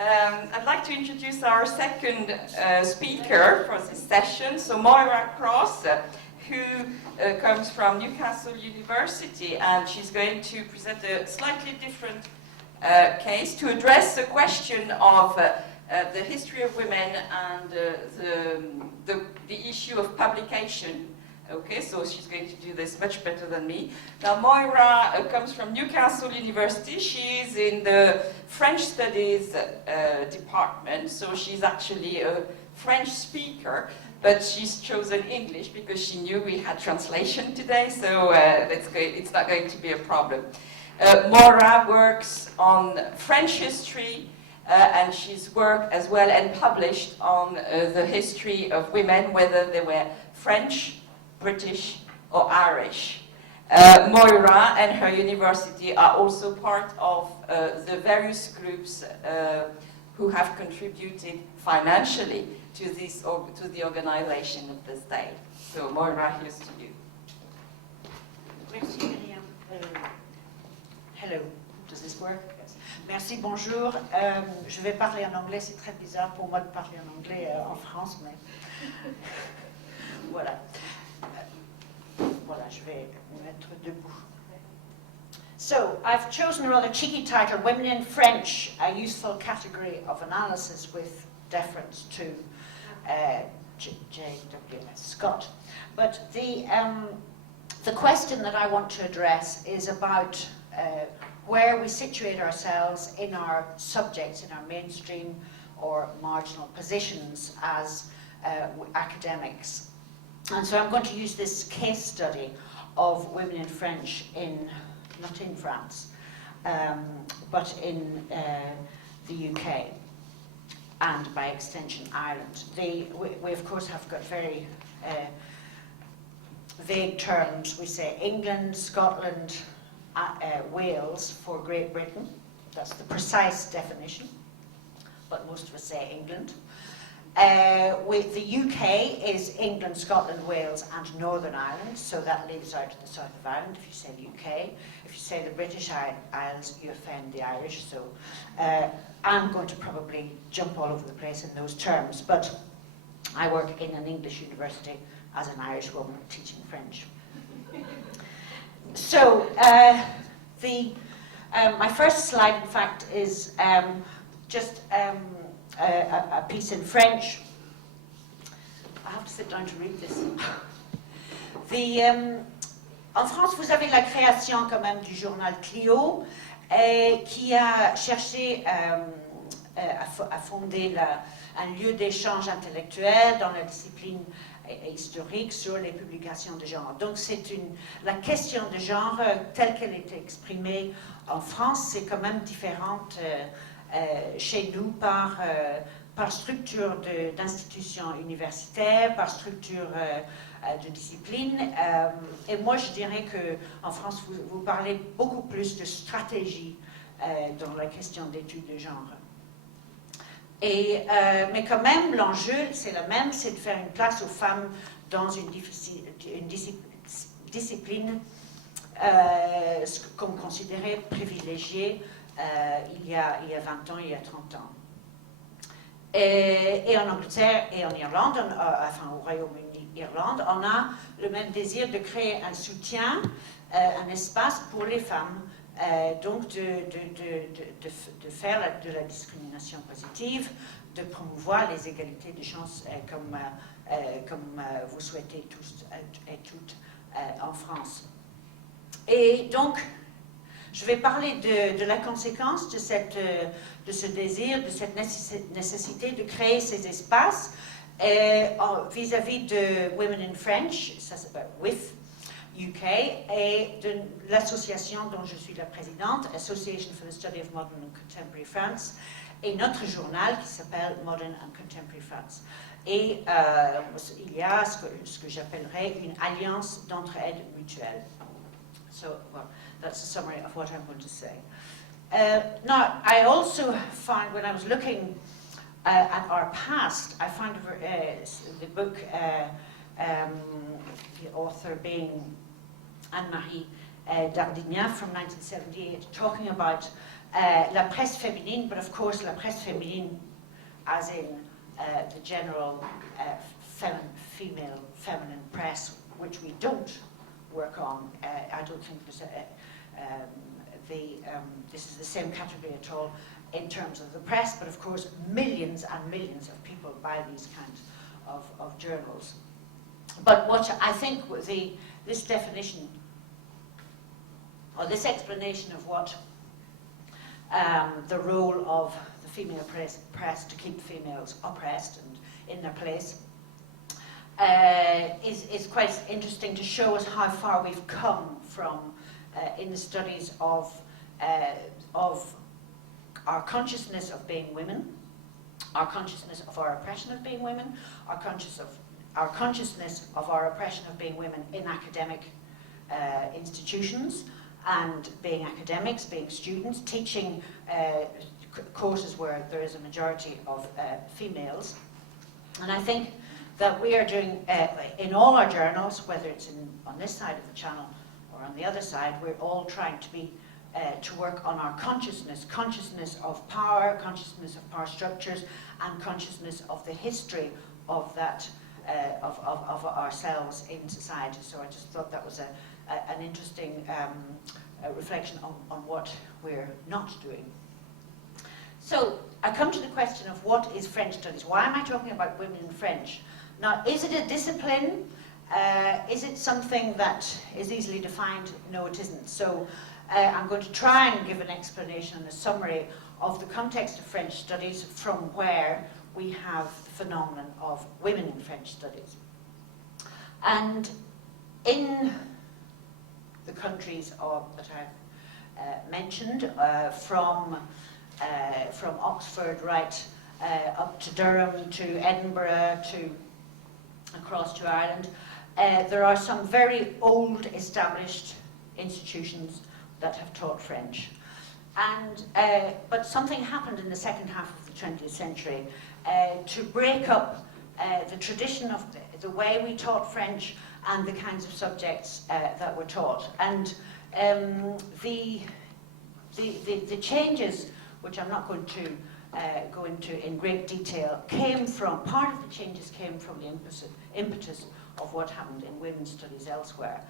I'd like to introduce our second speaker for this session. So Moira Cross, who comes from Newcastle University, and she's going to present a slightly different case to address the question of the history of women and the issue of publication. Okay, so she's going to do this much better than me. Now, Moira comes from Newcastle University. She's in the French Studies department, so she's actually a French speaker, but she's chosen English because she knew we had translation today, so it's not going to be a problem. Moira works on French history, and she's worked as well and published on the history of women, whether they were French, British or Irish. Moira and her university are also part of the various groups who have contributed financially to the organization of this day. So Moira, here's to you. Merci, Myriam. Hello. Does this work? Yes. Merci, bonjour. Je vais parler en anglais. C'est très bizarre pour moi de parler en anglais en France, mais voilà. Voilà, je vais me mettre debout. So, I've chosen a rather cheeky title, Women in French, a useful category of analysis with deference to J.W.S. Scott. But the question that I want to address is about where we situate ourselves in our subjects, in our mainstream or marginal positions as academics. And so I'm going to use this case study of women in French not in France, but in the UK, and by extension Ireland. We of course have got very vague terms. We say England, Scotland, Wales for Great Britain. That's the precise definition, but most of us say England. With the UK is England, Scotland, Wales and Northern Ireland, so that leaves out the south of Ireland if you say the UK. If you say the British Isles, you offend the Irish, so I'm going to probably jump all over the place in those terms, but I work in an English university as an Irish woman teaching French. So my first slide, in fact, is just a piece in French. I have to sit down to read this. En France, vous avez la création quand même du journal Clio, qui a cherché à fonder un lieu d'échange intellectuel dans la discipline historique sur les publications de genre. Donc c'est la question de genre telle qu'elle est exprimée en France, c'est quand même différente chez nous par structure d'institutions universitaires, par structure de discipline. Et moi, je dirais qu'en France, vous parlez beaucoup plus de stratégie dans la question d'études de genre. Mais quand même, l'enjeu, c'est le même, c'est de faire une place aux femmes dans une discipline qu'on considérait privilégiée il y a 20 ans, il y a 30 ans. Et en Angleterre et en Irlande, enfin au Royaume-Uni, Irlande, on a le même désir de créer un soutien, un espace pour les femmes, donc de faire de la discrimination positive, de promouvoir les égalités de chances comme vous souhaitez tous et toutes en France. Et donc, je vais parler de la conséquence de ce désir, de cette nécessité de créer ces espaces vis-à-vis de Women in French, ça s'appelle With UK, et de l'association dont je suis la présidente, Association for the Study of Modern and Contemporary France, et notre journal qui s'appelle Modern and Contemporary France. Et il y a ce que j'appellerais une alliance d'entraide mutuelle. So, well, that's a summary of what I'm going to say. Now, I also found, when I was looking at our past, I found the book, the author being Anne-Marie d'Ardignac from 1978, talking about la presse féminine, but of course la presse féminine as in the general female, feminine press, which we don't work on. I don't think there's this is the same category at all in terms of the press, but of course millions and millions of people buy these kinds of journals. But what I think this definition, or this explanation of what the role of the female press to keep females oppressed and in their place, is quite interesting to show us how far we've come from in the studies of our consciousness of being women, our consciousness of our oppression of being women, our consciousness of our oppression of being women in academic institutions, and being academics, being students, teaching courses where there is a majority of females. And I think that we are doing, in all our journals, whether it's on this side of the channel or on the other side, we're all trying to work on our consciousness of power, consciousness of power structures, and consciousnous of the history of that, of ourselves in society. So I just thought that was an interesting reflection on what we're not doing. So I come to the question of what is French studies? Why am I talking about women in French? Now, is it a discipline? Is it something that is easily defined? No, it isn't. So I'm going to try and give an explanation and a summary of the context of French studies from where we have the phenomenon of women in French studies. And in the countries that I've mentioned, from Oxford right up to Durham, to Edinburgh, to across to Ireland, there are some very old established institutions that have taught French. And but something happened in the second half of the 20th century to break up the tradition of the way we taught French and the kinds of subjects that were taught. And the changes, which I'm not going to go into in great detail, part of the changes came from the impetus of what happened in women's studies elsewhere.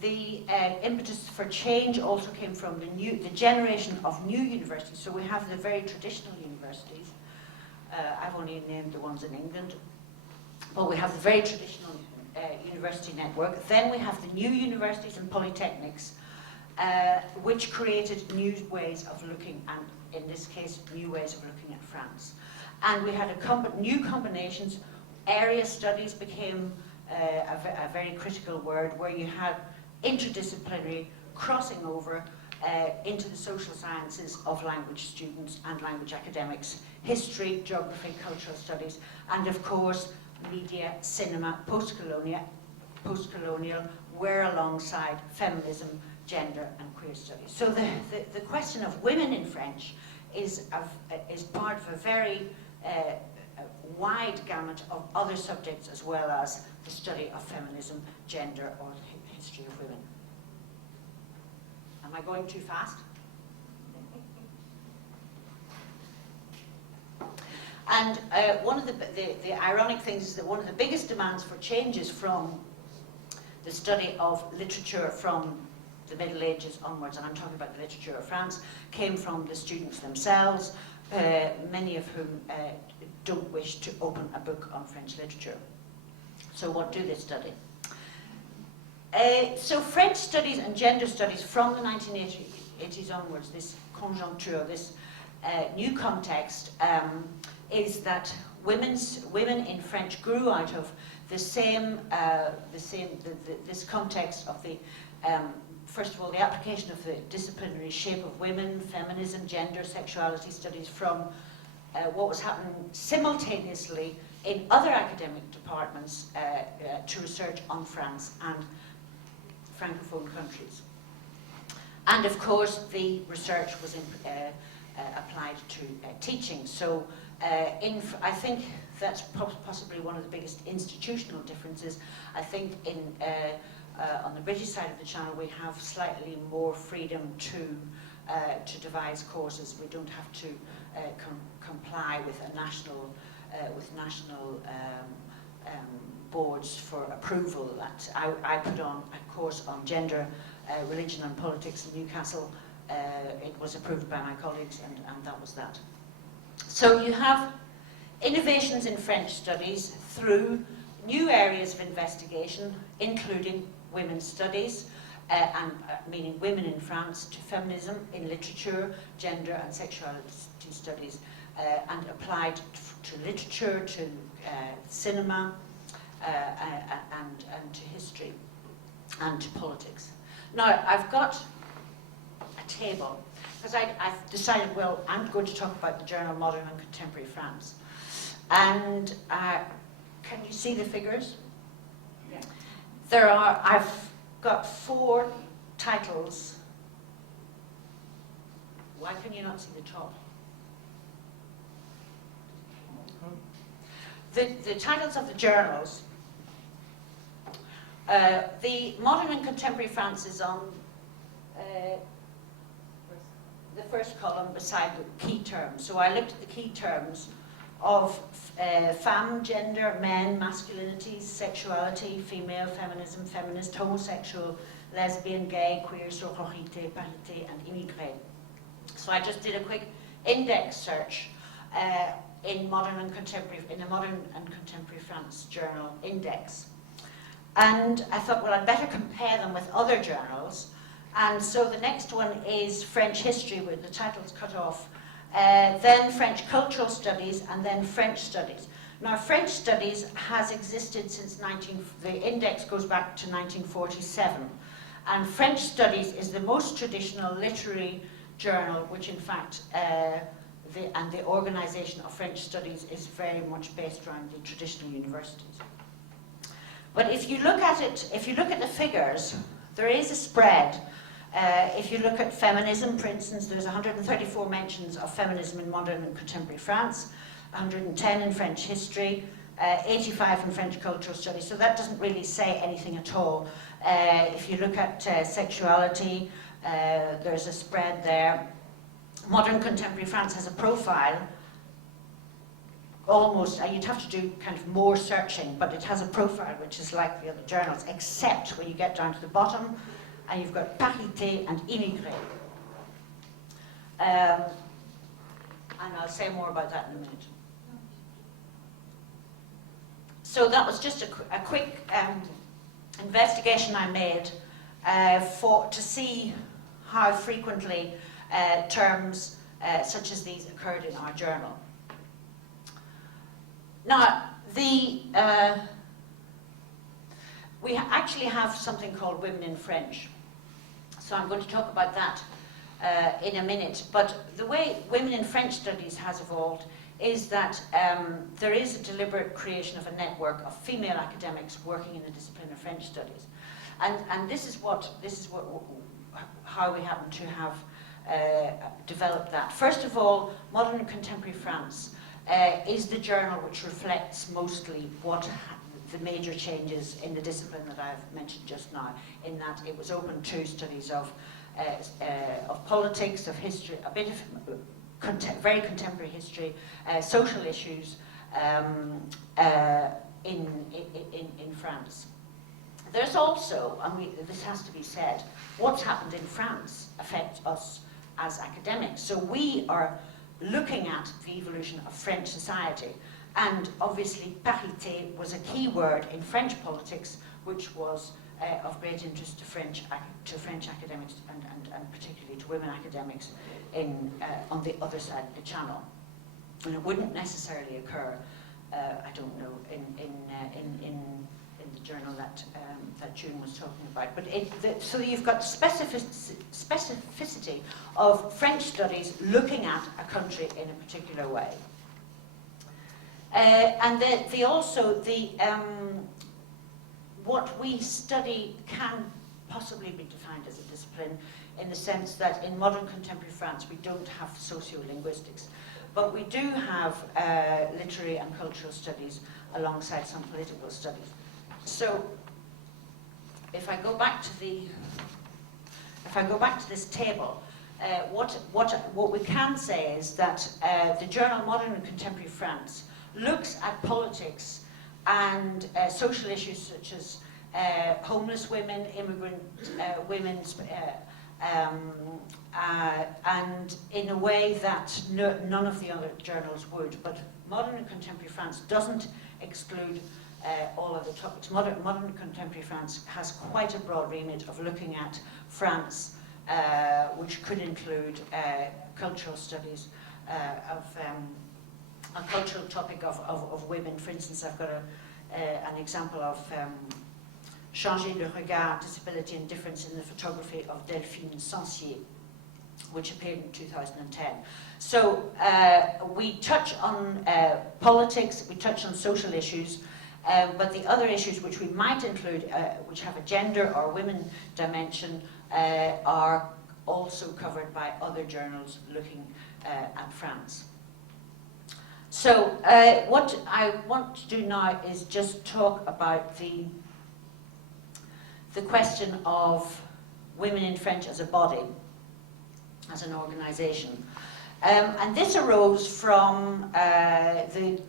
The impetus for change also came from the generation of new universities. So we have the very traditional universities. I've only named the ones in England. But we have the very traditional university network. Then we have the new universities and polytechnics, which created new ways of looking, and in this case, new ways of looking at France. And we had new combinations. Area studies became a very critical word, where you had interdisciplinary crossing over into the social sciences of language students and language academics, history, geography, cultural studies, and of course, media, cinema, post-colonial were alongside feminism, gender, and queer studies. So the question of women in French is part of a very wide gamut of other subjects, as well as the study of feminism, gender, or the history of women. Am I going too fast? And one of the ironic things is that one of the biggest demands for changes from the study of literature from the Middle Ages onwards, and I'm talking about the literature of France, came from the students themselves, many of whom don't wish to open a book on French literature. So what do they study? So French studies and gender studies from the 1980s onwards, this conjoncture, this new context, is that women in French grew out of this context of the first of all, the application of the disciplinary shape of women, feminism, gender, sexuality studies from what was happening simultaneously in other academic departments to research on France and Francophone countries. And of course, the research was applied to teaching. So I think that's possibly one of the biggest institutional differences. I think in On the British side of the channel, we have slightly more freedom to devise courses. We don't have to comply with a national boards for approval. That I put on a course on gender, religion and politics in Newcastle. It was approved by my colleagues, and that was that. So you have innovations in French studies through new areas of investigation, including women's studies, meaning women in France, to feminism in literature, gender and sexuality studies, and applied to literature, to cinema, and to history, and to politics. Now, I've got a table, because I've decided, well, I'm going to talk about the journal Modern and Contemporary France. And can you see the figures? Yeah. I've got 4 titles. Why can you not see the top? The titles of the journals. The Modern and Contemporary France is on the first column beside the key terms. So I looked at the key terms of femme, gender, men, masculinities, sexuality, female, feminism, feminist, homosexual, lesbian, gay, queer, sororité, parité, and immigré. So I just did a quick index search in the Modern and Contemporary France Journal Index. And I thought, well, I'd better compare them with other journals. And so the next one is French history, with the titles cut off, then French cultural studies, and then French studies. Now, French studies has existed since the index goes back to 1947. And French studies is the most traditional literary journal, which in fact, the organisation of French studies is very much based around the traditional universities. But if you look at it, if you look at the figures, there is a spread. If you look at feminism, for instance, there's 134 mentions of feminism in modern and contemporary France, 110 in French history, 85 in French cultural studies, so that doesn't really say anything at all. If you look at sexuality, there's a spread there. Modern contemporary France has a profile, almost, you'd have to do kind of more searching, but it has a profile which is like the other journals, except when you get down to the bottom, and you've got parité and immigré. And I'll say more about that in a minute. So that was just a quick investigation I made to see how frequently terms such as these occurred in our journal. Now, we actually have something called Women in French. So I'm going to talk about that in a minute. But the way Women in French Studies has evolved is that there is a deliberate creation of a network of female academics working in the discipline of French studies. And this is how we happen to have developed that. First of all, Modern and Contemporary France is the journal which reflects mostly what the major changes in the discipline that I've mentioned just now, in that it was open to studies of politics, of history, a bit of very contemporary history, social issues in France. There's also, and this has to be said, what's happened in France affects us as academics. So we are looking at the evolution of French society. And obviously, parité was a key word in French politics, which was of great interest to French academics and particularly to women academics on the other side of the channel. And it wouldn't necessarily occur, I don't know, in the journal that June was talking about. But so you've got specificity of French studies looking at a country in a particular way. And what we study can possibly be defined as a discipline, in the sense that in modern contemporary France we don't have sociolinguistics, but we do have literary and cultural studies alongside some political studies. So if I go back to this table, what we can say is that the journal Modern and Contemporary France looks at politics and social issues such as homeless women, immigrant women, and in a way that none of the other journals would. But Modern and Contemporary France doesn't exclude all of the topics. Modern and Contemporary France has quite a broad remit of looking at France, which could include cultural studies of a cultural topic of women. For instance, I've got an example of Changer le regard, disability and difference in the photography of Delphine Sancier, which appeared in 2010. So we touch on politics, we touch on social issues, but the other issues which we might include, which have a gender or women dimension, are also covered by other journals looking at France. So what I want to do now is just talk about the question of women in French as a body, as an organisation. And this arose from the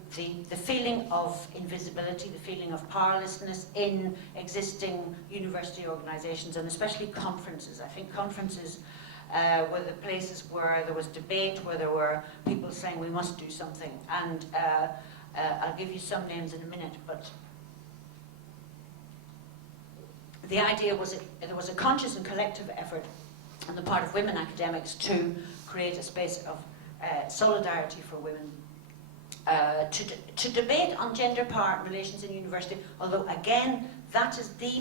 feeling of invisibility, the feeling of powerlessness in existing university organisations, and especially conferences. I think conferences were the places where there was debate, where there were people saying we must do something. And I'll give you some names in a minute, but the idea was there was a conscious and collective effort on the part of women academics to create a space of solidarity for women, to debate on gender power relations in university, although again that's the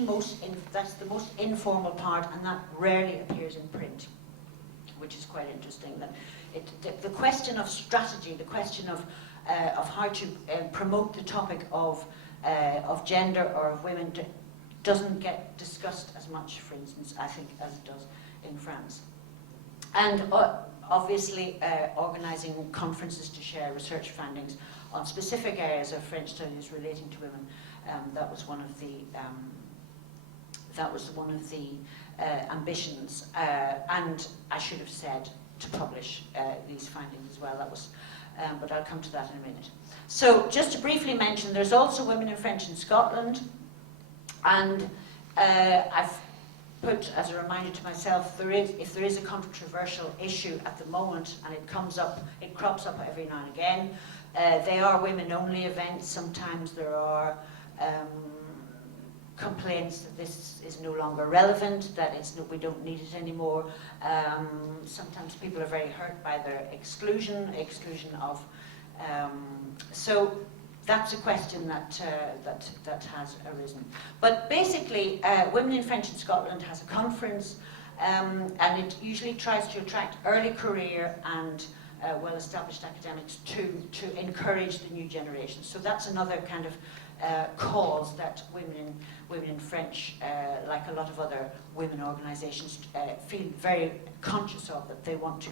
most informal part, and that rarely appears in print, which is quite interesting. That the question of strategy, the question of how to promote the topic of gender or of women doesn't get discussed as much, for instance, I think, as it does in France. And obviously organising conferences to share research findings on specific areas of French studies relating to women, that was one of the ambitions. And I should have said to publish these findings as well. That was, but I'll come to that in a minute. So just to briefly mention, there's also Women in French in Scotland. And I've put as a reminder to myself, if there is a controversial issue at the moment, and it crops up every now and again, they are women-only events. Sometimes there are complaints that this is no longer relevant, that we don't need it anymore. Sometimes people are very hurt by their exclusion of. So that's a question that has arisen. But basically, Women in French in Scotland has a conference, and it usually tries to attract early career and well-established academics to encourage the new generation. So that's another kind of cause that women in French, like a lot of other women organisations, feel very conscious of, that they want to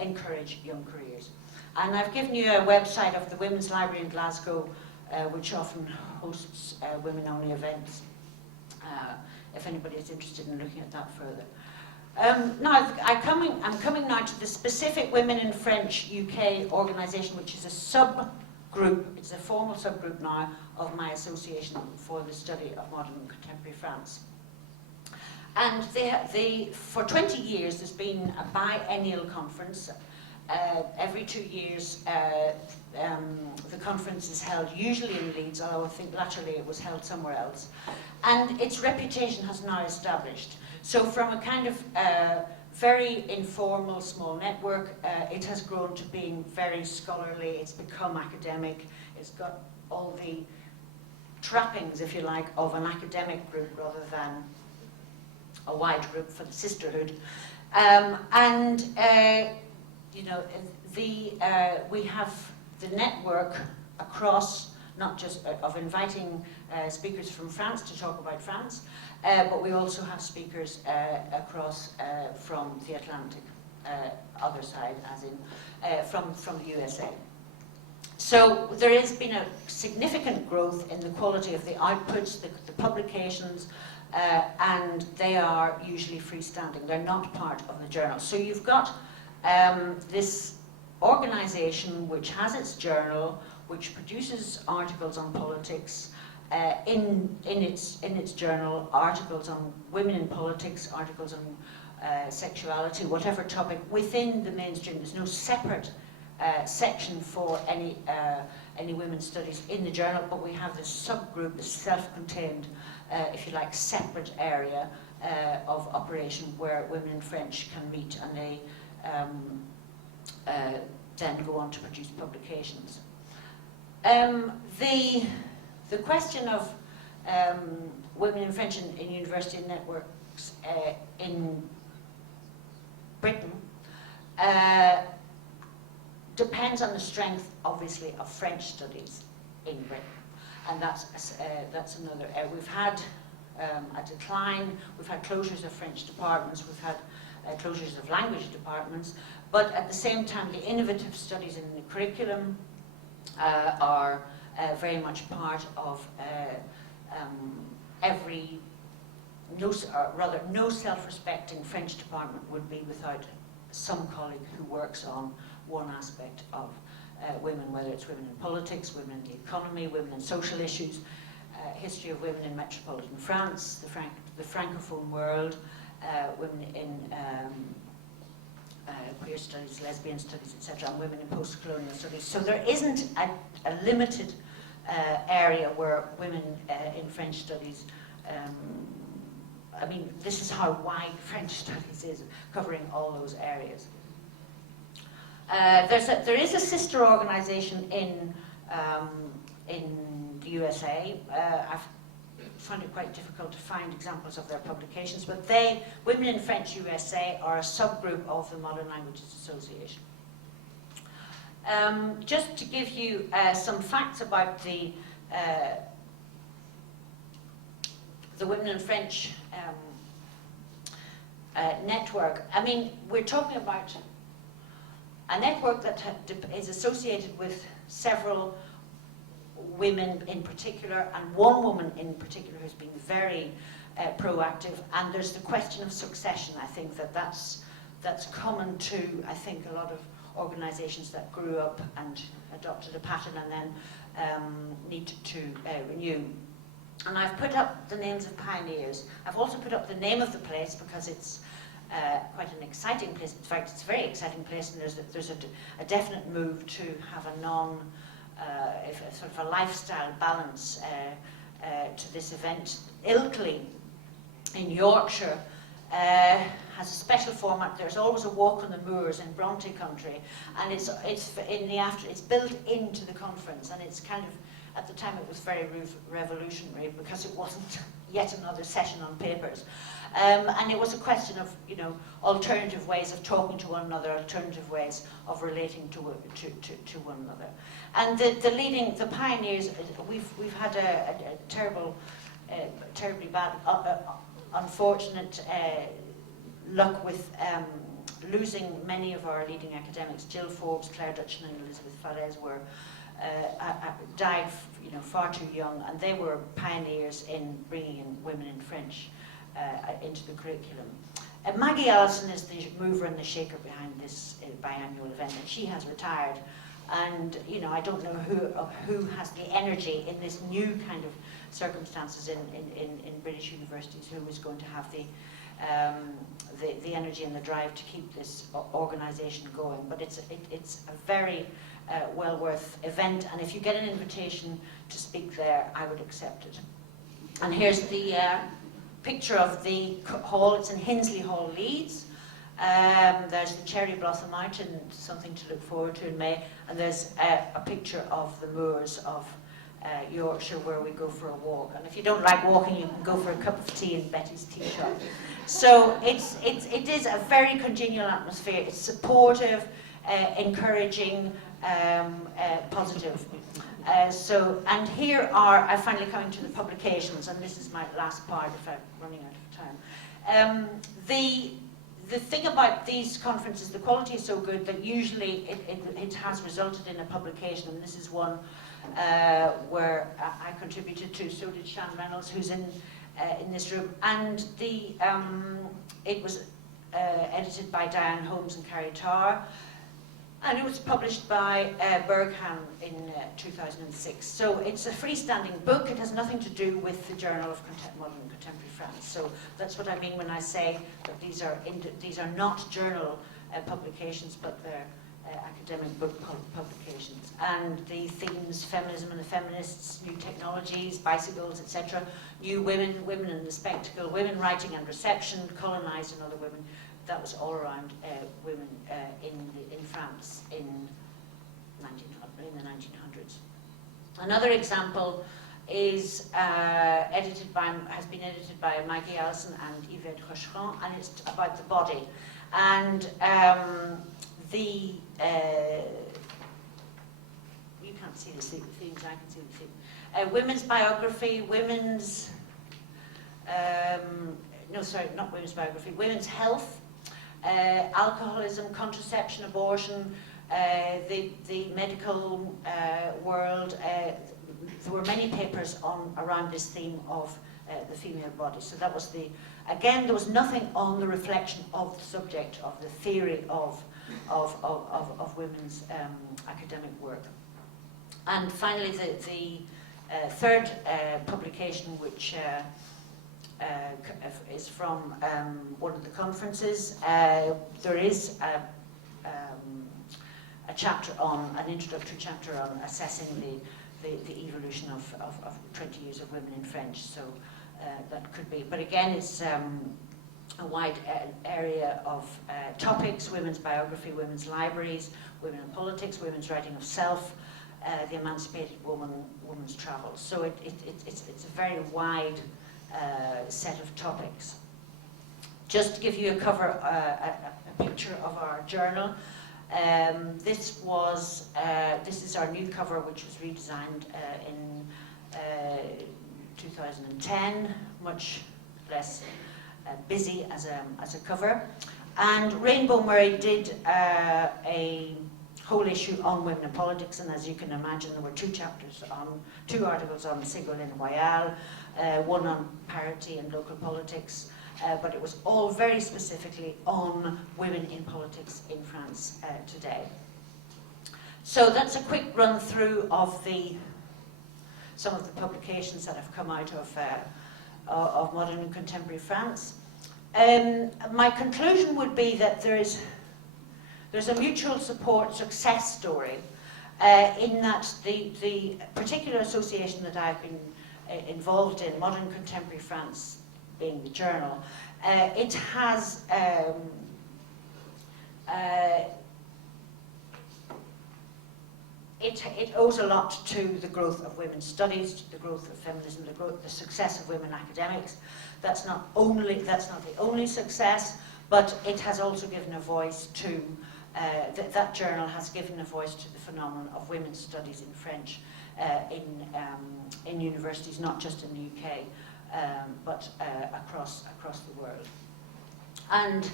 encourage young careers. And I've given you a website of the Women's Library in Glasgow, which often hosts women-only events, if anybody is interested in looking at that further. Now, I'm coming now to the specific Women in French UK organisation, which is a subgroup, it's a formal subgroup now of my association for the study of modern and contemporary France. And for 20 years, there's been a biennial conference. Every 2 years, the conference is held usually in Leeds, although I think latterly it was held somewhere else. And its reputation has now established. So from a kind of very informal small network, it has grown to being very scholarly. It's become academic. It's got all the trappings, if you like, of an academic group rather than a wide group for the sisterhood. You know, we have the network across, not just of inviting speakers from France to talk about France, but we also have speakers across from the Atlantic, other side, as in from the USA. So there has been a significant growth in the quality of the outputs, the publications, and they are usually freestanding. They're not part of the journal. So you've got this organisation which has its journal, which produces articles on politics, in its journal, articles on women in politics, articles on sexuality, whatever topic, within the mainstream. There's no separate section for any women's studies in the journal, but we have this subgroup, this self-contained, if you like, separate area of operation where women in French can meet, and they then go on to produce publications. The question of women in French in university networks in Britain depends on the strength, obviously, of French studies in Britain, and that's another. We've had a decline. We've had closures of French departments. We've had closures of language departments. But at the same time, the innovative studies in the curriculum are very much part of no self-respecting French department would be without some colleague who works on one aspect of women, whether it's women in politics, women in the economy, women in social issues, history of women in metropolitan France, the Francophone world, women in queer studies, lesbian studies, etc., and women in post-colonial studies. So there isn't a limited area where women in French studies, I mean, this is how wide French studies is, covering all those areas. There is a sister organisation in the USA. I've found it quite difficult to find examples of their publications, but Women in French USA are a subgroup of the Modern Languages Association. Just to give you some facts about the Women in French network. I mean, we're talking about a network that is associated with several women in particular, and one woman in particular who's been very proactive. And there's the question of succession. I think that's common to, I think, a lot of organisations that grew up and adopted a pattern and then needed to renew. And I've put up the names of pioneers. I've also put up the name of the place because it's quite an exciting place. In fact, it's a very exciting place, and there's a definite move to have a sort of a lifestyle balance to this event. Ilkley in Yorkshire has a special format. There's always a walk on the moors in Bronte country, and it's built into the conference, and it's kind of, at the time it was very revolutionary because it wasn't yet another session on papers. And it was a question of, alternative ways of talking to one another, alternative ways of relating to one another. And the pioneers, we've had a terribly bad, unfortunate luck with losing many of our leading academics. Jill Forbes, Claire Dutchin, and Elizabeth Falaise died, far too young, and they were pioneers in bringing in women in French into the curriculum. Maggie Allison is the mover and the shaker behind this biannual event, and she has retired. And I don't know who has the energy in this new kind of circumstances in British universities, who is going to have the energy and the drive to keep this organisation going. But it's a very well worth event, and if you get an invitation to speak there, I would accept it. And here's the picture of the hall. It's in Hinsley Hall, Leeds. There's the cherry blossom out, and something to look forward to in May. And there's a picture of the moors of Yorkshire, where we go for a walk. And if you don't like walking, you can go for a cup of tea in Betty's tea shop. So it is a very congenial atmosphere. It's supportive, encouraging, positive. And here I'm finally coming to the publications, and this is my last part if I'm running out of time. The thing about these conferences, the quality is so good that usually it has resulted in a publication, and this is one where I contributed to. So did Shan Reynolds, who's in in this room. And it was edited by Diane Holmes and Carrie Tarr, and it was published by Bergham in 2006. So it's a freestanding book. It has nothing to do with the Journal of Modern and Contemporary France. So that's what I mean when I say that these are not journal publications, but they're academic book publications. And the themes: feminism and the feminists, new technologies, bicycles, etc., new women, women in the spectacle, women writing and reception, colonized and other women. That was all around women in France in the 1900s. Another example is has been edited by Maggie Allison and Yvette Rocheron, and it's about the body. And you can't see the themes, I can see the theme. Women's biography, women's, no, sorry, not women's biography, women's health, alcoholism, contraception, abortion, the medical world. There were many papers around this theme of the female body. So that was again, there was nothing on the reflection of the subject, of the theory of women's academic work. And finally, the third publication, which is from one of the conferences. There is a chapter an introductory chapter on assessing the evolution of 20 years of women in French. So that could be, but again, it's a wide area of topics: women's biography, women's libraries, women in politics, women's writing of self, the emancipated woman's travels. So it's a very wide set of topics. Just to give you a picture of our journal, this is our new cover, which was redesigned in 2010, much less busy as a cover. And Rainbow Murray did a whole issue on women in politics, and as you can imagine, there were two articles on Ségolène Royal, one on parity and local politics, but it was all very specifically on women in politics in France today. So that's a quick run through of some of the publications that have come out of modern and contemporary France. My conclusion would be that there's a mutual support success story in that the particular association that I've been involved in, Modern Contemporary France being the journal, it has it owes a lot to the growth of women's studies, the growth of feminism, the success of women academics. That's not the only success, but it has also given a voice to that journal has given a voice to the phenomenon of women's studies in French in universities, not just in the UK, but across the world. And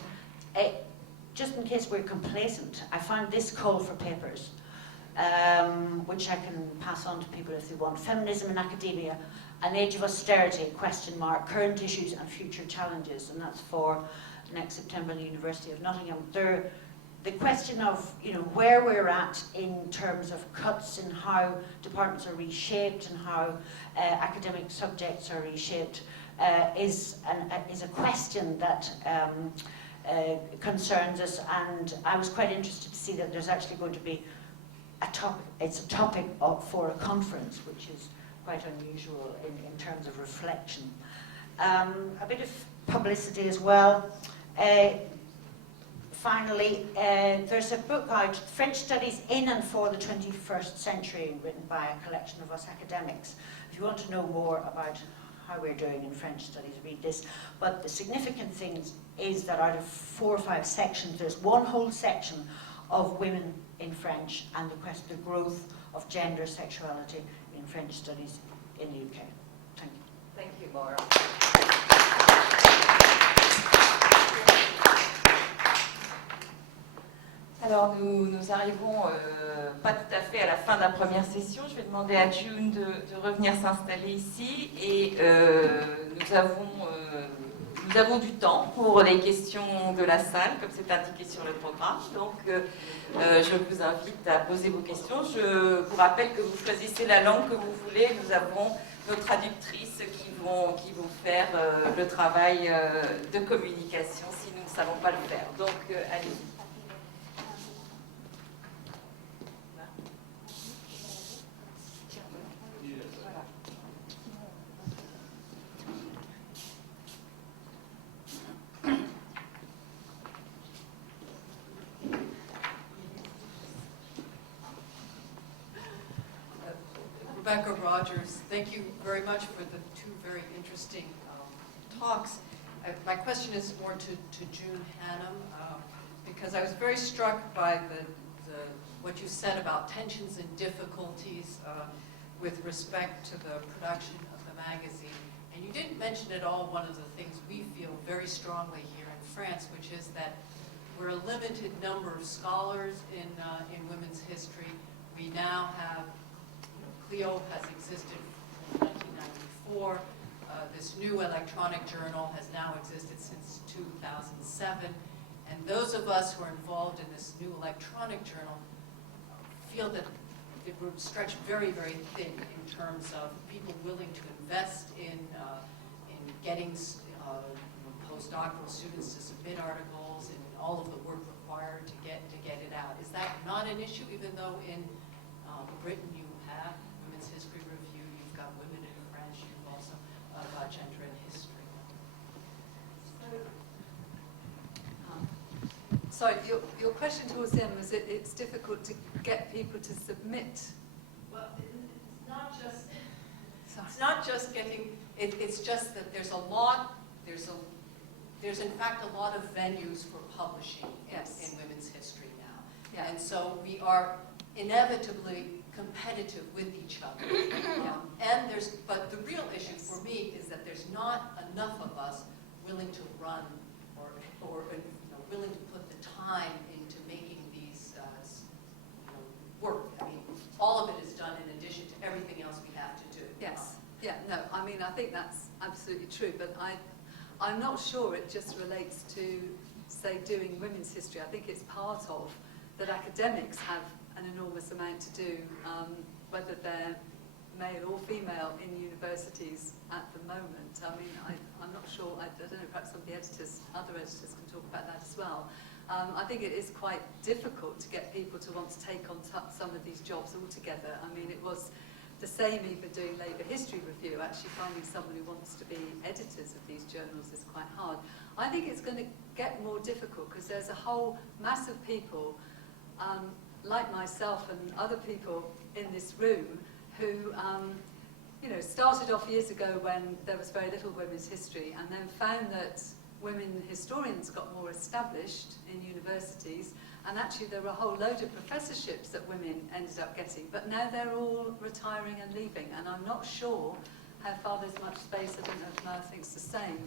just in case we're complacent, I found this call for papers, which I can pass on to people if they want. Feminism in Academia, An Age of Austerity, ? Current Issues and Future Challenges, and that's for next September in the University of Nottingham. The question of where we're at in terms of cuts in how departments are reshaped and how academic subjects are reshaped is a question that concerns us, and I was quite interested to see that there's actually going to be a topic for a conference, which is quite unusual in terms of reflection. A bit of publicity as well. Finally, there's a book out, French Studies in and for the 21st Century, written by a collection of us academics. If you want to know more about how we're doing in French studies, read this. But the significant thing is that out of 4 or 5 sections, there's one whole section of women in French and the growth of gender, sexuality in French studies in the UK. Thank you. Thank you, Moira. Alors nous arrivons pas tout à fait à la fin de la première session. Je vais demander à June de revenir s'installer ici et nous avons du temps pour les questions de la salle, comme c'est indiqué sur le programme. Donc je vous invite à poser vos questions. Je vous rappelle que vous choisissez la langue que vous voulez. Nous avons nos traductrices qui vont faire le travail de communication si nous ne savons pas le faire. Donc allez-y. Rebecca Rogers, thank you very much for the two very interesting talks. My question is more to June Hannum, because I was very struck by what you said about tensions and difficulties with respect to the production of the magazine. And you didn't mention at all one of the things we feel very strongly here in France, which is that we're a limited number of scholars in women's history. We now have Clio has existed from 1994. This new electronic journal has now existed since 2007. And those of us who are involved in this new electronic journal feel that it would stretch very, very thin in terms of people willing to invest in getting postdoctoral students to submit articles and all of the work required to get it out. Is that not an issue, even though in Britain you have Women's History Review, you've got Women in French, you've also got Gender in History? Sorry, your question towards the end was it's difficult to get people to submit. Well, it's not just. Sorry. It's not just getting. It's just that there's a lot. There's in fact a lot of venues for publishing in women's history now, and so we are inevitably competitive with each other. But the real issue for me is that there's not enough of us willing to run or willing to put the time into making these work. I mean, all of it is done in addition to everything else we have to do. Yes. Yeah. No. I mean, I think that's absolutely true. But I'm not sure it just relates to, say, doing women's history. I think it's part of that academics have an enormous amount to do, whether they're male or female in universities at the moment. I mean, I'm not sure, I don't know, perhaps some of the other editors can talk about that as well. I think it is quite difficult to get people to want to take on some of these jobs altogether. I mean, it was the same even doing Labour History Review. Actually finding someone who wants to be editors of these journals is quite hard. I think it's going to get more difficult because there's a whole mass of people like myself and other people in this room who started off years ago when there was very little women's history and then found that women historians got more established in universities, and actually there were a whole load of professorships that women ended up getting, but now they're all retiring and leaving, and I'm not sure how far there's much space. I don't know if Mel thinks the same.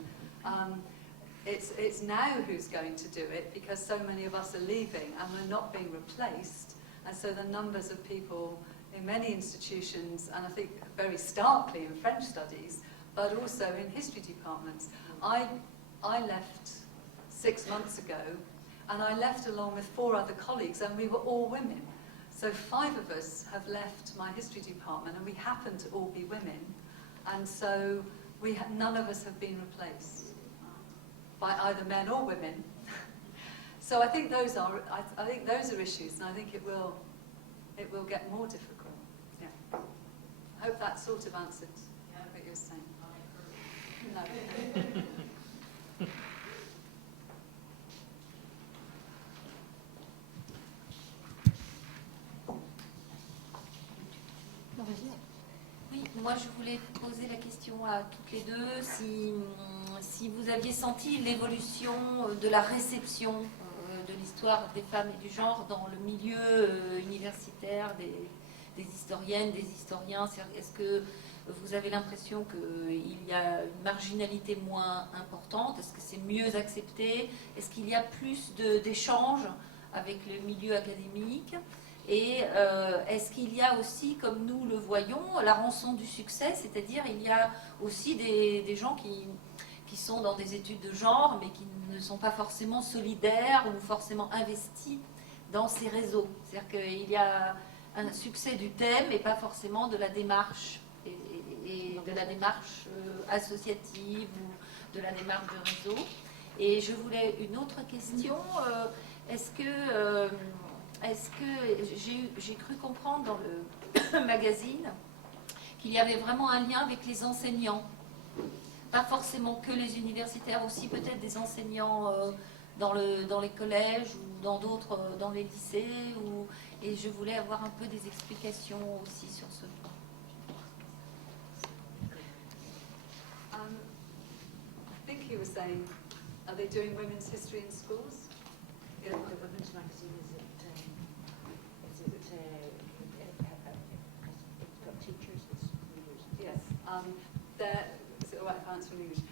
It's now who's going to do it, because so many of us are leaving and we're not being replaced, and so the numbers of people in many institutions, and I think very starkly in French studies, but also in history departments. I left 6 months ago, and I left along with 4 other colleagues, and we were all women. So 5 of us have left my history department, and we happen to all be women, and so none of us have been replaced by either men or women. So I think those are issues, and I think it will get more difficult. Yeah. I hope that sort of answered what you were saying. No. Oui, moi je voulais poser la question à toutes les deux, si vous aviez senti l'évolution de la réception de l'histoire des femmes et du genre dans le milieu universitaire des historiennes, des historiens. Est-ce que vous avez l'impression qu'il y a une marginalité moins importante? Est-ce que c'est mieux accepté? Est-ce qu'il y a plus d'échanges avec le milieu académique. Et est-ce qu'il y a aussi, comme nous le voyons, la rançon du succès, c'est-à-dire il y a aussi des gens qui sont dans des études de genre, mais qui ne sont pas forcément solidaires ou forcément investis dans ces réseaux. C'est-à-dire qu'il y a un succès du thème et pas forcément de la démarche, et de la démarche associative ou de la démarche de réseau. Et je voulais une autre question. Est-ce que j'ai cru comprendre dans le magazine qu'il y avait vraiment un lien avec les enseignants, pas forcément que les universitaires, aussi peut-être des enseignants dans les collèges ou dans d'autres, dans les lycées, et je voulais avoir un peu des explications aussi sur ce point. I think he was saying, are they doing women's history in schools? The women's magazine it's got teachers, it's readers. Yes. Is it all right if I answer in English?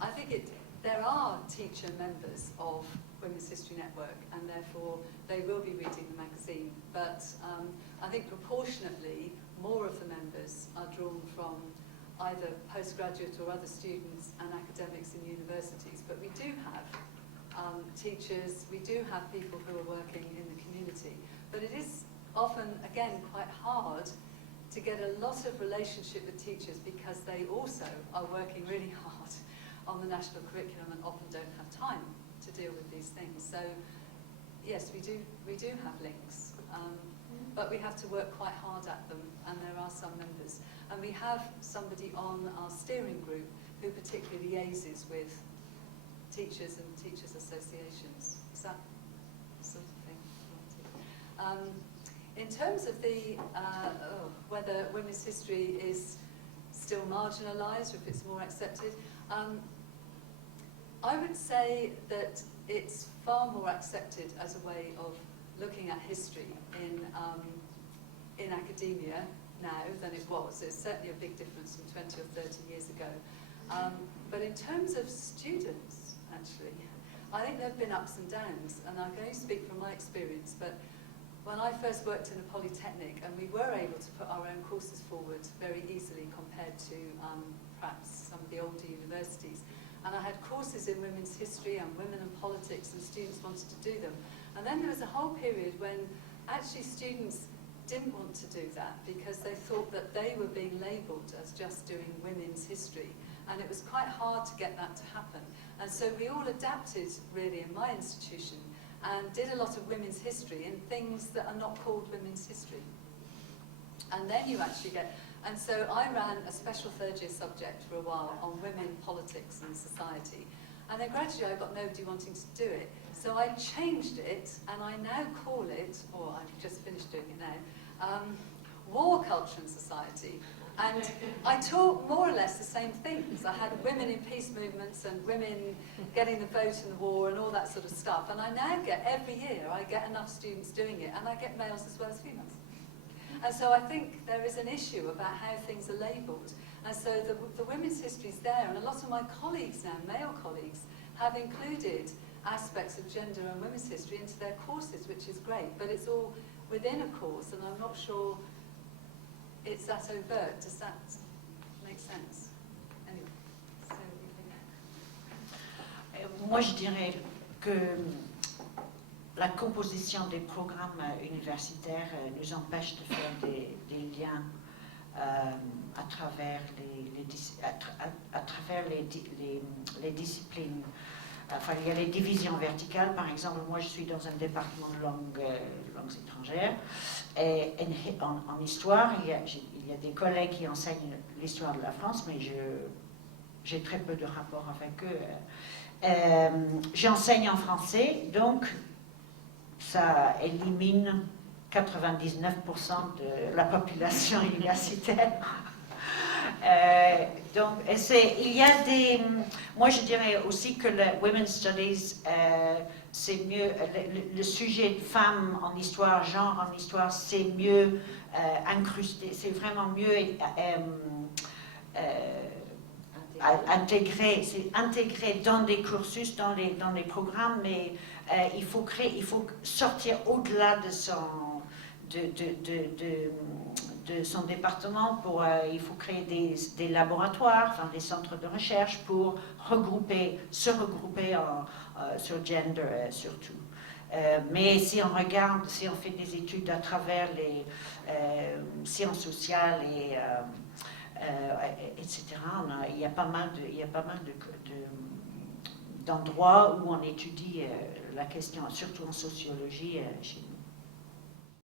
I think there are teacher members of Women's History Network, and therefore they will be reading the magazine. But I think proportionately, more of the members are drawn from either postgraduate or other students and academics in universities. But we do have teachers, we do have people who are working in the community. But it is often, again, quite hard to get a lot of relationship with teachers because they also are working really hard on the national curriculum and often don't have time to deal with these things. So yes, we do have links, but we have to work quite hard at them, and there are some members. And we have somebody on our steering group who particularly liaises with teachers and teachers' associations. Is that sort of thing? In terms of the whether women's history is still marginalised or if it's more accepted, I would say that it's far more accepted as a way of looking at history in academia now than it was. There's certainly a big difference from 20 or 30 years ago. But in terms of students, actually, I think there have been ups and downs, and I'm going to speak from my experience, but when I first worked in a polytechnic, and we were able to put our own courses forward very easily compared to perhaps some of the older universities, and I had courses in women's history and women and politics, and students wanted to do them. And then there was a whole period when actually students didn't want to do that because they thought that they were being labelled as just doing women's history, and it was quite hard to get that to happen. And so we all adapted, really, in my institution, and did a lot of women's history in things that are not called women's history. And then you actually get, and so I ran a special third year subject for a while on women, politics and society. And then gradually I got nobody wanting to do it. So I changed it, and I now call it, or I've just finished doing it now, war, culture and society. And I taught more or less the same things. I had women in peace movements and women getting the vote in the war and all that sort of stuff. And I now get, every year, I get enough students doing it, and I get males as well as females. And so I think there is an issue about how things are labelled. And so the women's history is there, and a lot of my colleagues now, male colleagues, have included aspects of gender and women's history into their courses, which is great. But it's all within a course, and I'm not sure it's that overt. Does that make sense? Anyway, so Moi, je dirais que la composition des programmes universitaires nous empêche de faire des liens à travers les disciplines. Enfin, il y a les divisions verticales. Par exemple, moi, je suis dans un département de langues étrangères. Et en histoire, il y a des collègues qui enseignent l'histoire de la France, mais j'ai très peu de rapport avec eux. J'enseigne en français, donc ça élimine 99% de la population universitaire. Donc, il y a des... Moi, je dirais aussi que le Women's Studies, c'est mieux... Le sujet de femmes en histoire, genre en histoire, c'est mieux incrusté, c'est vraiment mieux c'est intégré dans des cursus, dans les programmes, mais il faut sortir au-delà de son département il faut créer des laboratoires, enfin des centres de recherche pour se regrouper sur gender surtout. Mais si on fait des études à travers les sciences sociales etc., il y a pas mal d'endroits où on étudie la question, surtout en sociologie chez nous.